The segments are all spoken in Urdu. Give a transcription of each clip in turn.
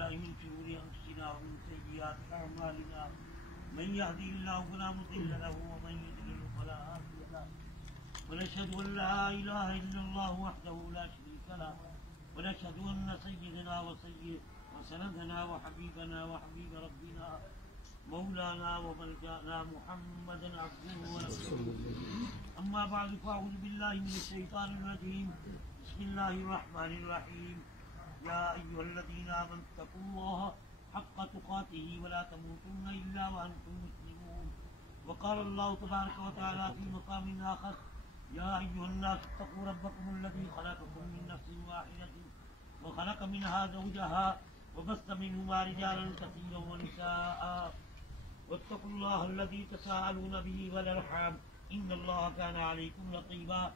بالله من شرور أنفسنا ومن سيئات أعمالنا من يهدي الله فلا مضل له ومن يضلل فلا هادي له ونشهد أن لا إله إلا الله وحده لا شريك له ونشهد أن سيدنا وسندنا وحبيبنا وحبيب ربنا مولانا وملجأنا محمدا عبده ورسوله أما بعد فأعوذ بالله من الشيطان الرجيم بسم الله الرحمن الرحيم يا أيها الذين آمنوا اتقوا الله حق تقاته ولا تموتن إلا وأنتم مسلمون وقال الله تبارك وتعالى في مقام آخر يا أيها الناس اتقوا ربكم الذي خلقكم من نفس واحدة وخلق منها زوجها وبث منهما رجالا كثيرا ونساء واتقوا الله الذي تساءلون به والأرحام إن الله كان عليكم رقيبا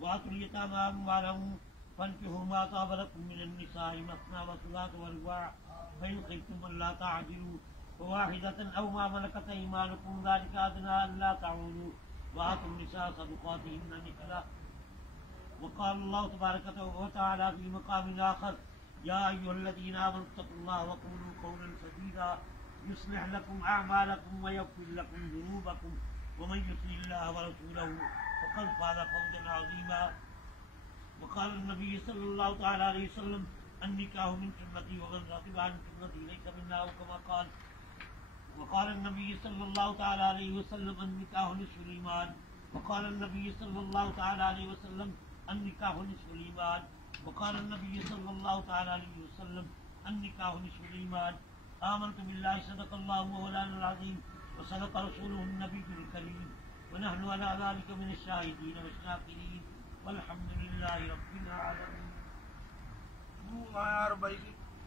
وآتوا اليتامى أموالهم فانكحوا ما طاب لكم من النساء مثنى وثلاث ورباع فإن خفتم ألا تعدلوا فواحدة أو ما ملكت أيمانكم ذلك أدنى ألا تعولوا وآتوا النساء صدقاتهن نحلا وقال الله تبارك وتعالى في مقام آخر يا أيها الذين آمنوا اتقوا الله وقولوا قولا سديدا يصلح لكم أعمالكم ويغفر لكم ذنوبكم ومن يطع الله ورسوله فقد فاز فوزا عظيما وقال النبي صلى الله تعالى عليه وسلم النكاح من سنتي ومن رغب عن سنتي ليس منا أو كما قال وقال النبي صلى الله تعالى عليه وسلم النكاح نصف الإيمان وقال النبي صلى الله تعالى عليه وسلم النكاح نصف الإيمان وقال النبي صلى الله تعالى عليه وسلم النكاح نصف الإيمان آمنت بالله صدق الله مولانا العظيم وصدق رسوله النبي الكريم ونحن على ذلك من الشاهدين والشاكرين والحمد لله رب العالمين.